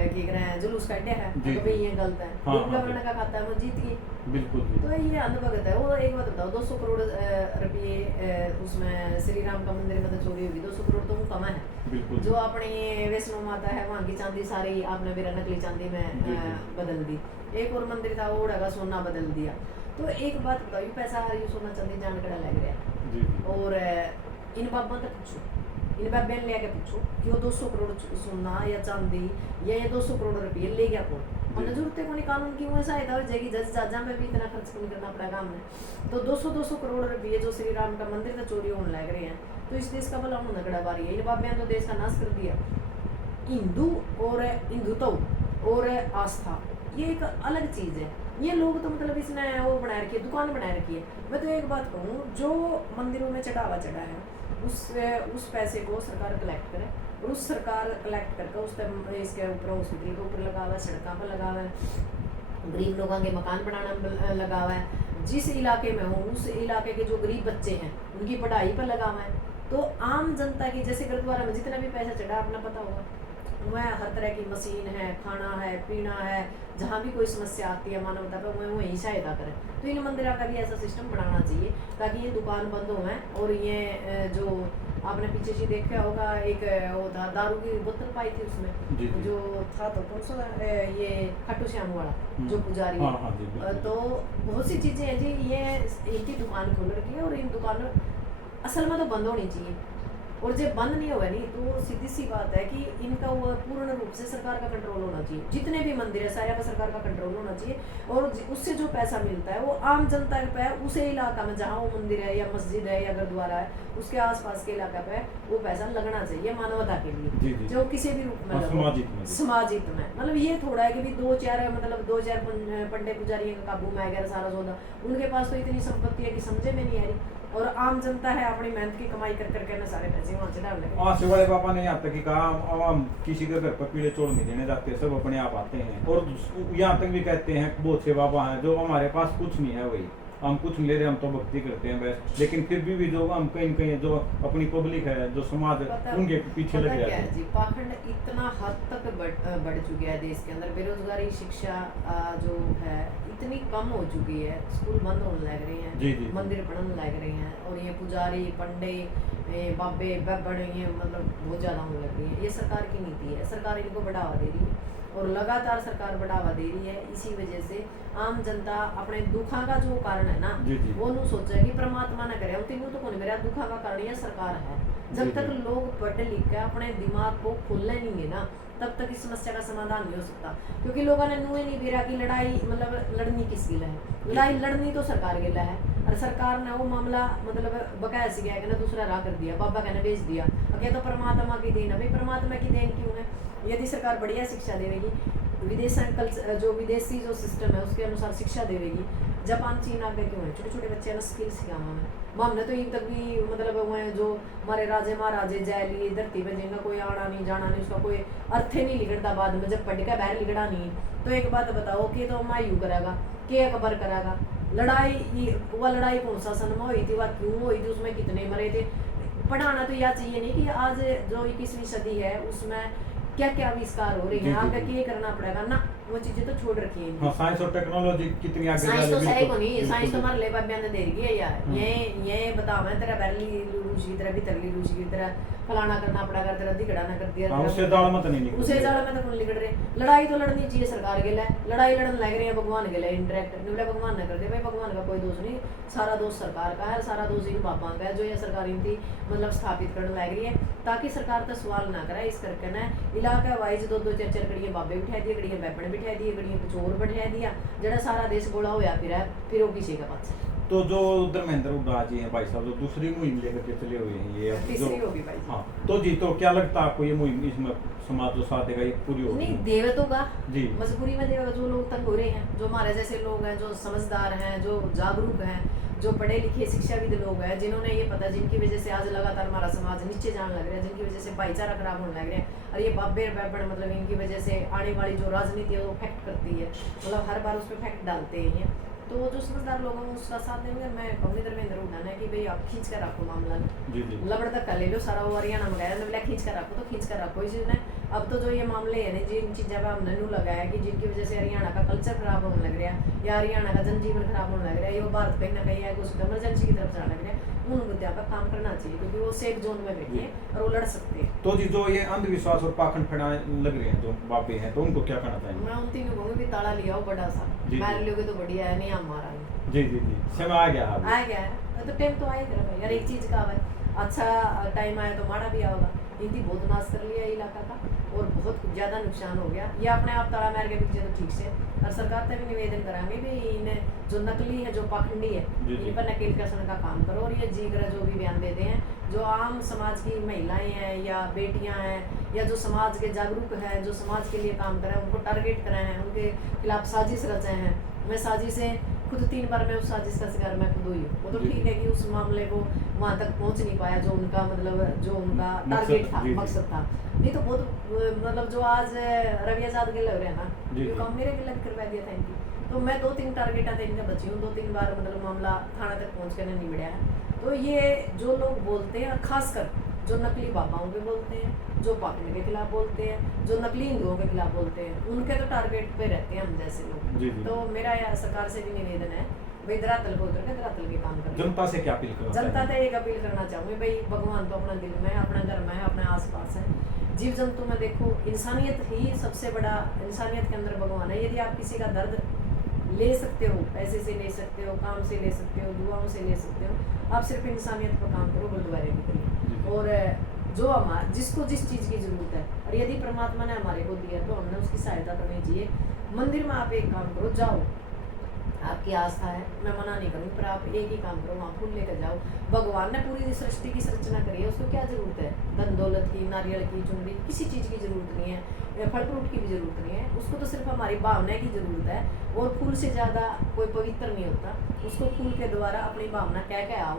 की करें हैं, जुलूस काटे है जी, तो भाई ये गलत है, हाँ, हाँ, गवर्नमेंट का खाता है, वो जीत गई। बिल्कुल जी। तो ये अंधभगत है। वो एक बात बताओ, 200 करोड़ रुपये उसमें श्री राम का मंदिर में तो चोरी होगी, 200 करोड़ तो वो कमा है। बिल्कुल। जो अपनी वैष्णो माता है वहाँ की चांदी सारी आपने मेरा नकली चांदी में जी, जी। बदल दी। एक और मंदिर था वो उड़ेगा सोना बदल दिया। तो एक बात बताओ, ये पैसा ये सोना चांदी जान कड़ा लग रहा है। जी जी। और इन बाबा तक पूछो, इन बाबे ने लेके पूछो कि वो 200 करोड़ सोना या चांदी या ये 200 करोड़ रुपये ले गया कौन? हमने जरूरत है कोई कानून की वो सहायता हो जाएगी, जज जाजा में भी इतना खर्च नहीं करना पड़ेगा हमने। तो 200 करोड़ रुपये जो श्री राम का मंदिर का चोरी होने लग रहे हैं, तो इस देश का भला होना कड़ा बारी है। इन बाबे ने तो देश का नाश कर दिया। हिंदू और हिंदुत्व और आस्था ये एक अलग चीज़ है। ये लोग तो मतलब इसने वो बना रखी है, दुकान बना रखी है। मैं तो एक बात कहूँ, जो मंदिरों में चढ़ावा चढ़ा है उस पैसे को सरकार कलेक्ट करे, और उस सरकार कलेक्ट करके उस इसके ऊपर हॉस्पिटल के ऊपर लगा हुआ है, सड़कों पर लगा हुआ है, गरीब लोगों के मकान बनाना लगा हुआ है। जिस इलाके में हो उस इलाके के जो गरीब बच्चे हैं उनकी पढ़ाई पर लगा हुआ है। तो आम जनता की, जैसे गुरुद्वारा में जितना भी पैसा चढ़ा अपना पता होगा, वह हर तरह की मशीन है, खाना है, पीना है, जहाँ भी कोई समस्या आती है मानवता पर वह वहीं सहायता करें। तो इन मंदिरों का भी ऐसा सिस्टम बनाना चाहिए ताकि ये दुकान बंद हो गए। और ये जो आपने पीछे से देखा होगा, एक वो था दारू की बोतल पाई थी उसमें, जी, जी। जो था तो कौन सा ये खाटू श्याम वाला जो पुजारी हाँ, है। हाँ जी, बिल्कुल। तो बहुत सी चीज़ें हैं जी, ये इनकी दुकान खोल रखी है और इन दुकानों असल में तो बंद होनी चाहिए। और जब बंद नहीं होगा नहीं तो सीधी सी बात है कि इनका वो पूर्ण रूप से सरकार का कंट्रोल होना चाहिए। जितने भी मंदिर है सारे पर सरकार का कंट्रोल होना चाहिए, और उससे जो पैसा मिलता है वो आम जनता पे, उसे इलाका में जहाँ वो मंदिर है या मस्जिद है या गुरुद्वारा है उसके आसपास के इलाका पे वो पैसा लगना चाहिए मानवता के लिए। जी, जी। जो किसी भी रूप में हाँ, लगो। समाजिक में। समाजिक में मतलब ये थोड़ा है कि भी 2-4 मतलब 2-4 पंडे पुजारी का काबू में आ गया सारा सौदा, उनके पास तो इतनी संपत्ति है कि समझे में नहीं आ रही। और आम जनता है अपनी मेहनत की कमाई कर करके ना सारे पैसे वहाँ से डाल लगे। आसे वाले पापा ने यहाँ तक कि कहा हम किसी के घर पर पीले चोर नहीं देने जाते, सब अपने आप आते हैं। और यहाँ तक भी कहते हैं बहुत से बाबा हैं जो हमारे पास कुछ नहीं है, वही हम कुछ नहीं ले रहे, हम तो भक्ति करते हैं बस। लेकिन फिर भी जो हम कहीं कहीं जो अपनी पब्लिक है, जो समाज उनके पीछे लग क्या जाते है हैं। जी, पाखंड इतना हद तक बढ़ चुकी है देश के अंदर। बेरोजगारी, शिक्षा जो है इतनी कम हो चुकी है, स्कूल बंद होने लग रहे हैं, जी, जी। मंदिर बनने लग रहे हैं, और ये पुजारी, पंडे, बाबे, बड़े, ये मतलब बहुत ज़्यादा होने लग रही है। ये सरकार की नीति है, सरकार इनको बढ़ावा दे रही है और लगातार सरकार बढ़ावा दे रही है। इसी वजह से आम जनता अपने दुखा का जो कारण है ना, जी, जी। वो नू सोचे कि परमात्मा ना करे, तीनों तो कौन मेरा दुखा का कारण ये सरकार है। जब जी, तक जी। लोग पढ़ लिख के अपने दिमाग को खोलने नहीं है ना, तब तक इस समस्या का समाधान नहीं हो सकता। क्योंकि लोगों ने नुए नहीं बेरा की लड़ाई मतलब लड़नी किस गिला है, लड़ाई लड़नी तो सरकार गिला है, और सरकार ने वो मामला मतलब बकाया से गया ना दूसरा राह कर दिया, बाबा कहने भेज दिया। अब तो परमात्मा की देन है भाई, परमात्मा की देन क्यों है? यदि सरकार बढ़िया शिक्षा देगी, जो विदेशी जो सिस्टम है उसके अनुसार शिक्षा देगी, जापान चीन आगे क्यों है? छोटे छोटे बच्चे ना स्किल सिखाना है। हमने तो इन तक भी मतलब हुए हैं जो हमारे राजे महाराजे जय लिए धरती पे, जिनका कोई आना नहीं जाना नहीं, उसका कोई अर्थ ही नहीं लिखता। बाद में जब पढ़ के बाहर लिखना नहीं, तो एक बात बताओ कि तो मायू करेगा, के अकबर करेगा लड़ाई? वह लड़ाई कौन सा सन में हुई थी, वह क्यों हुई थी, उसमें कितने मरे थे? पढ़ाना तो यह चाहिए नहीं कि आज जो 21वीं सदी है उसमें क्या क्या आविष्कार हो रहे हैं, आगे क्या करना पड़ेगा ना, वो चीजें तो छोड़ रखी है। हाँ, साइंस और टेक्नोलॉजी कितनी आगे जा साइंस तो रही है, सही को बिल्कुल, नहीं, साइंस तो बिल्कुल। हमारे लेबा बयान दे रही है यार। ये बताओ मैं तेरा बैरली रूसी की तरह भीतरली रूसी की तरह फलाना करना पड़ेगा, तेरा दिखड़ा ना कर दिया, हाँ, उससे दाल मत नहीं निकल उसे जाल में तो कौन लिखड़ रहे। लड़ाई तो लड़नी चाहिए सरकार के लिए, लड़ाई लड़न लग रही है भगवान के लिए इंडायरेक्ट, निवले भगवान ना कर दे भाई, भगवान का कोई दोष नहीं, सारा दोष सरकार का है, सारा दोष इन बाबा का है जो ये सरकार इनकी मतलब स्थापित करने लग रही है, ताकि सरकार तो सवाल ना करे। इस करके ना इलाका वाइज दो दो चार चार गड़िया बाबे बिठा दिए, गड़िया बैपण बिठा दिए, गड़िया कुछ और बैठा दिया, जरा सारा देश गोला होया फिर वो किसी का पास। तो जो धर्मेंद्र हुड्डा जी हैं भाई साहब, जो दूसरी मुहिम लेकर के चले हुए हैं ये अब तीसरी जो होगी भाई। हाँ, तो जी तो क्या लगता है आपको ये मुहिम इसमें समाज जो साथ देगा ये पूरी होगी? नहीं देवे तो का जी। मजबूरी में देगा, जो लोग तंग हो रहे हैं, जो हमारे जैसे लोग हैं, जो समझदार हैं, जो जागरूक हैं, जो पढ़े लिखे शिक्षाविद लोग हैं, जिन्होंने ये पता, जिनकी वजह से आज लगातार हमारा समाज नीचे जाने लग रहा है, जिनकी वजह से भाईचारा खराब होने लग रहा है, और ये बाबे बैबड़ मतलब इनकी वजह से आने वाली जो राजनीति है वो फैक्ट करती है, मतलब हर बार उस पर फैक्ट डालते हैं ये। तो जो समझदार लोग हैं उसका साथ देंगे। मैं कहूँगी धर्मेंद्र हुड्डा ने कि भाई आप खींच कर रखो मामला में, जी, जी। लबड़ तक ले लो सारा, वो हरियाणा में गया बोला खींच कर रखो, तो खींच कर रखो इसी ने। अब तो जो ये मामले है ना जिन चीज़ों पर हमने नू लगाया कि जिनकी वजह से हरियाणा का कल्चर खराब होने लग रहा है या हरियाणा का जनजीवन खराब होने लग रहा है, ये भारत कहीं ना कहीं है कुछ इमरजेंसी की तरफ जाने लग रहा है, उन मुद्दों पर काम करना चाहिए, क्योंकि वो सेफ जोन में बैठे हैं और वो लड़ सकते हैं। तो जी जो ये अंधविश्वास और पाखंड फैलाने लग रहे हैं जो बापे हैं, तो उनको क्या करना चाहिए? मैं उन तीनों कहूँगी भी ताला लिया हो बड़ा सा, जी, मार जी। लोगे तो बढ़िया है, नहीं हम मारा जी, जी, जी, समय आ गया अब। आ गया है तो टाइम तो आएगा भाई यार, एक चीज का है अच्छा टाइम आया तो माड़ा भी आएगा। इनकी बहुत नाश कर लिया इलाका का और बहुत ज़्यादा नुकसान हो गया। ये अपने आप ताला मार के पीछे तो ठीक से, और सरकार से भी निवेदन कराएंगे भी इन्हें जो नकली है, जो पाखंडी है, जी, जी। इन पर नकेल कसने का काम करो। और ये जीगर जो भी बयान देते हैं, जो आम समाज की महिलाएं हैं या बेटियां हैं या जो समाज के जागरूक हैं, जो समाज के लिए काम करें, उनको टारगेट करे हैं, उनके खिलाफ साजिश रचे हैं। मैं साजिशें खुद 3 बार मैं उस साजिश का शिकार मैं खुद हुई हूँ। वो तो जी। ठीक है कि उस मामले को वहाँ तक पहुँच नहीं पाया जो उनका मतलब जो उनका मकसद, टारगेट था, जी, जी। मकसद था। नहीं तो बहुत मतलब जो आज रवि आजाद के लग रहे हैं ना, जी, ये जी। काम मेरे के लग करवा दिया था इनकी। तो मैं 2-3 टारगेट आते इनका बची हूँ, 2-3 बार मतलब मामला थाना तक पहुँच कर नहीं बढ़िया है। तो ये जो लोग बोलते हैं, और खासकर जो नकली बाबाओं पे बोलते हैं, जो पाखंड के खिलाफ बोलते हैं, जो नकली हिंदुओं के खिलाफ बोलते हैं, उनके तो टारगेट पे रहते हैं हम जैसे लोग। जी, जी। तो मेरा यह सरकार से भी निवेदन है भाई धरातल को उतर के धरातल के काम करें। जनता से क्या अपील करना जनता चाहिए? से एक अपील करना चाहूँगी भाई, भगवान तो अपना दिल में है, अपना घर में है, अपने आसपास है। जीव जंतु में देखो, इंसानियत ही सबसे बड़ा, इंसानियत के अंदर भगवान है। यदि आप किसी का दर्द ले सकते हो, पैसे से ले सकते हो, काम से ले सकते हो, दुआओं से ले सकते हो, आप सिर्फ इंसानियत पर काम करो, गुरुद्वारे भी करिए। और जो हमारा जिसको जिस चीज़ की जरूरत है, और यदि परमात्मा ने हमारे को दिया तो हमने उसकी सहायता करनी चाहिए। मंदिर में आप एक काम करो, जाओ, आपकी आस्था है, मैं मना नहीं करूँगी, पर आप एक ही काम करो, वहाँ फूल लेकर जाओ। भगवान ने पूरी सृष्टि की संरचना करी है, उसको क्या जरूरत है धन दौलत की, नारियल की, चुनरी, किसी चीज़ की जरूरत नहीं है, फल फ्रूट की भी जरूरत नहीं है। उसको तो सिर्फ हमारी भावना की जरूरत है, और फूल से ज़्यादा कोई पवित्र नहीं होता। उसको फूल के द्वारा अपनी भावना कह के आओ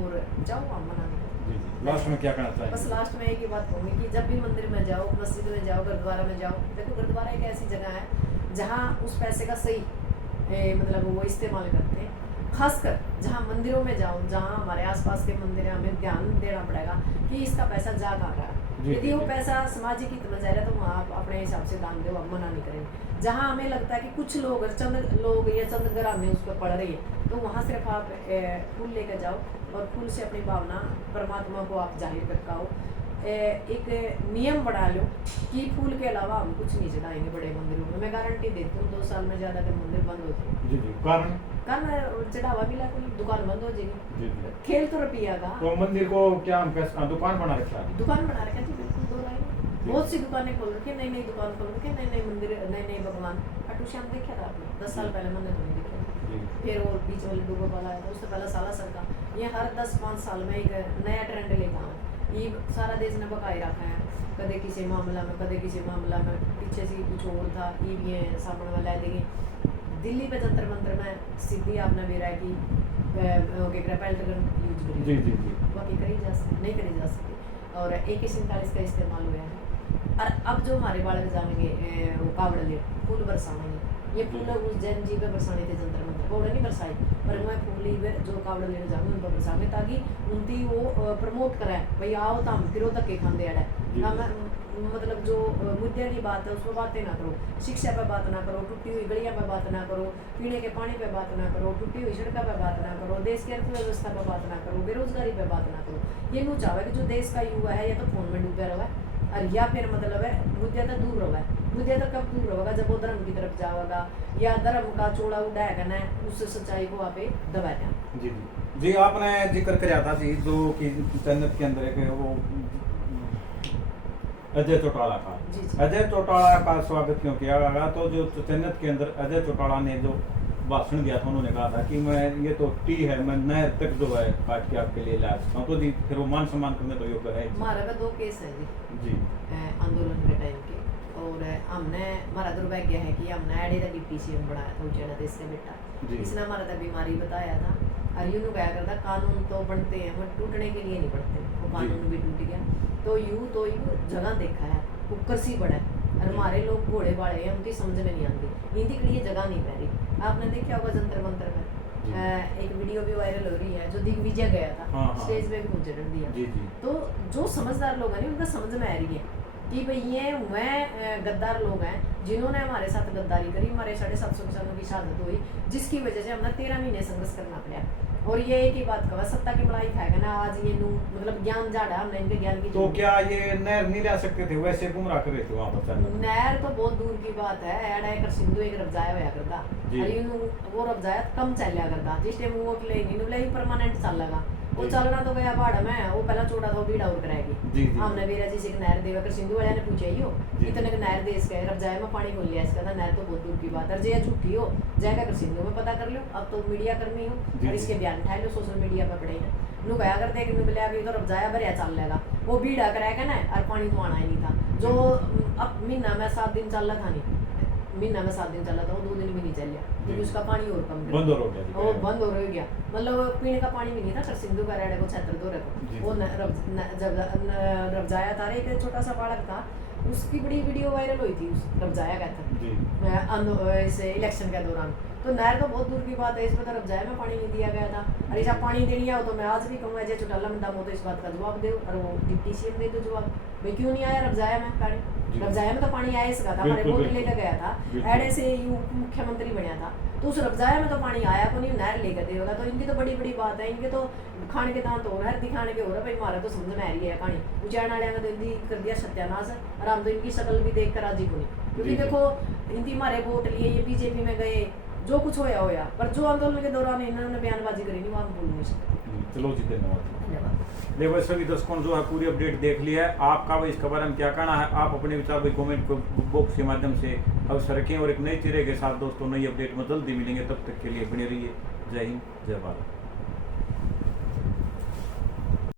और जाओ, आप मना नहीं करो। जी, जी। लास्ट में क्या कहना चाहिए? बस लास्ट में एक ही बात कहूँगी कि जब भी मंदिर में जाओ, मस्जिद में जाओ, गुरुद्वारा में जाओ, देखो गुरुद्वारा एक ऐसी जगह है जहाँ उस पैसे का सही मतलब वो इस्तेमाल करते हैं। खासकर जहाँ मंदिरों में जाओ, जहाँ हमारे आसपास के मंदिर हैं, हमें ध्यान देना पड़ेगा कि इसका पैसा जा कहाँ रहा जी, है। यदि वो जी। पैसा सामाजिक हित में जा रहा है तो वहाँ आप अपने हिसाब से दान दो, हम मना नहीं करेंगे। जहाँ हमें लगता है कि कुछ लोग चंद लोग या चंद ग्रामें उस पर पड़ रही है, तो वहाँ सिर्फ आप फूल लेकर जाओ और फूल से अपनी भावना परमात्मा को आप जाहिर कर पाओ। एक नियम बना लो कि फूल के अलावा हम कुछ नहीं चढ़ाएंगे बड़े मंदिरों में। मैं गारंटी देती हूँ 2 साल में ज़्यादा कर मंदिर बंद होते हैं। जी जी, कारण कारण चढ़ावा मिला कोई दुकान बंद हो जाएगी। जी जी। खेल तो रुपया का तो मंदिर को क्या हम कैसे दुकान बना रखा है? दुकान बना रखा जी, बिल्कुल 2 लाइन। बहुत सी दुकानें खोल रखी, नई नई दुकान खोल रखी, नए नए मंदिर, नए नए भगवान। खाटू श्याम देखा था आपने? 10 साल पहले मैंने तो नहीं देखा। जी फिर और बीच वाले डूबो वाला आया था, उससे पहले सालासर का। ये हर 10-5 साल में एक नया ट्रेंड लेकर आए। ये सारा देश ने बकाए रखा है, कदे किसी मामला में, कदे किसी मामला में। पीछे से कुछ और था, ये भी है सामने वाला है। देखिए दिल्ली पे जंतर मंतर में सीधी आपने बेरा की पैल्ट गन यूज करी, जी जी जी। बाकी करी जा सकती नहीं करी जा सकती। और AK-47 का इस्तेमाल हुआ है। और अब जो हमारे बालक जाएंगे वो कावड़ ले फूल बरसाएंगे, ये फूल उस जैन जी पे बरसाने थे जंतर मंतर, वो नहीं बरसाए, पर मैं फूल ही जो कावड़ लेने जाऊँगी उन पर बरसाऊंगे, ताकि उनकी वो प्रमोट कराए भाई आओ तो हम फिर धक्के खाते अड़ा हम। मतलब जो मुद्दे की बात है उस पर बातें ना करो, शिक्षा पे बात ना करो, टूटी हुई गलियां पे बात ना करो, पीने के पानी पे बात ना करो, टूटी हुई सड़कों पे बात ना करो, देश की अर्थव्यवस्था पे बात ना करो, बेरोजगारी पे बात ना करो। ये नहीं चाहे कि जो देश का युवा है या तो फोन में डूबा रहा है और या फिर मतलब है मुद्दे तक दूर रहा है। मुद्दे तक कब दूर रहेगा? जब वो धर्म की तरफ जाएगा या धर्म का चोड़ा उड़ाएगा ना, उस सच्चाई को आप दबाएगा। जी जी जी। आपने जिक्र कराया था जी जो कि जन्नत के अंदर एक वो अजय चौटाला का। जी जी। अजय चौटाला का स्वागत क्यों किया गया? तो जो जन्नत के अंदर अजय चौटाला ने जो भाषण दिया था, उन्होंने कहा था कि मैं ये तो टी है, मैं नहर तक जो है काट के आपके लिए ला सकता हूँ। तो जी फिर वो मान सम्मान करने तो योग्य है। हमारा पे 2 केस है जी आंदोलन के टाइम के। और हमने हमारा दुर्भाग्य है कि हमने एडे तक PCM बनाया था उच्चैन देश का बेटा, इसने हमारा तक बीमारी बताया था। और यूँ कहा करता कानून तो बनते हैं मगर टूटने के लिए नहीं बनते, वो कानून भी टूट गया। तो यूँ जगह देखा है कुकर सी बड़ा है और हमारे लोग घोड़े बाड़े हैं, उनकी समझ में नहीं आती, हिंदी के लिए जगह नहीं पै रही। आपने देखा होगा जंतर मंतर में एक वीडियो भी वायरल हो रही है जो दिग्विजय गया था। हाँ, हाँ। स्टेज पे भी कुछ चढ़ दिया। जी जी। तो जो समझदार लोग हैं उनका समझ में आ रही है कि भाई ये वह गद्दार लोग हैं जिन्होंने हमारे साथ गद्दारी करी, हमारे 750 किसानों की शहादत हुई, जिसकी वजह से हमने 13 महीने संघर्ष करना पड़ा। और ये एक ही बात कहा, सत्ता की मलाई खाएगा ना आज ये मतलब ज्ञान झाड़ा हमने इनके ज्ञान की। तो क्या ये नहर नहीं ला सकते थे? वैसे गुमराह कर रहे थे वहाँ पर। नहर तो बहुत दूर की बात है, एड़ा एक सिंधु एक रबजाया होया करता, अरे वो रबजाया कम चलिया करता, जिस टाइम वो ले परमानेंट चल लगा, वो चलना तो गया पहाड़ में, वो पहला छोटा था बीड़ा और कराएगी। हमने भी राजी से एक नहर देवा कर सिंधु वाले ने पूछा ही हो इतने नहर दे इसका रबजाया में पानी खोल लिया इसका था, नहर तो बहुत दूर की बात है, जय झूठी हो जाएगा कर सिंधु में पता कर लो। अब तो मीडिया कर्मी हो और इसके बयान उठा लो, सोशल मीडिया पर पड़े हैं नु गया करते कि बोले अभी तो रबजाया भरिया चल लेगा, वो बीड़ा कराएगा ना और पानी तो आना ही नहीं था। जो अब महीना में 7 दिन चल रहा था, नहीं महीना में 7 दिन चला था, वो 2 दिन भी नहीं चल गया क्योंकि उसका पानी और कम बंद हो गया, वो बंद हो गया। मतलब पीने का पानी भी नहीं था सर सिंधु का रेडे को छत्र दो रखो। वो जब रबजाया था एक छोटा सा बालक था, उसकी बड़ी वीडियो वायरल हुई थी, उस रबजाया का था इसे इलेक्शन के दौरान। तो नहर तो बहुत दूर की बात है, इसमें तो रबजाया में पानी नहीं दिया गया था। और ऐसा पानी देनी हो तो मैं आज भी कहूँगा जय चौटाला में दम हो तो इस बात का जवाब दो, और वो डिप्टी CM दे दो जवाब भाई क्यों नहीं आया रबजाया में पानी। रबजाया में तो पानी आया इसका था, हमारे बोट लेकर गया था, एडे से मुख्यमंत्री बनया था, तो उस रबजाया में तो पानी आया को नहीं, नहर लेकर दे होगा। तो इनकी तो बड़ी बड़ी बात है, इनके तो खाने के दांत हो रहा है, दिखाने के हो रहा है, भाई हमारा तो समझ में आ रही है कहानी। उच्चारण वाले ने तो हिंदी कर दिया सत्यानाश, और हम तो इनकी शक्ल भी देख कर राजी को नहीं, क्योंकि देखो हिंदी हमारे वोट लिए ये BJP में गए, जो कुछ होया, पर जो आंदोलन के दौरान इन्होंने बयानबाजी करी नहीं वो हम भूल नहीं सकते। चलो जी, धन्यवाद। धन्यवाद। देखो सभी दर्शकों जो है पूरी अपडेट देख लिया है, आपका भाई इसके बारे में क्या कहना है, आप अपने विचार भाई कमेंट बॉक्स के माध्यम से अवश्य रखें। और एक नए चेहरे के साथ दोस्तों नई अपडेट में जल्दी मिलेंगे, तब तक के लिए बने रहिए। जय हिंद, जय भारत।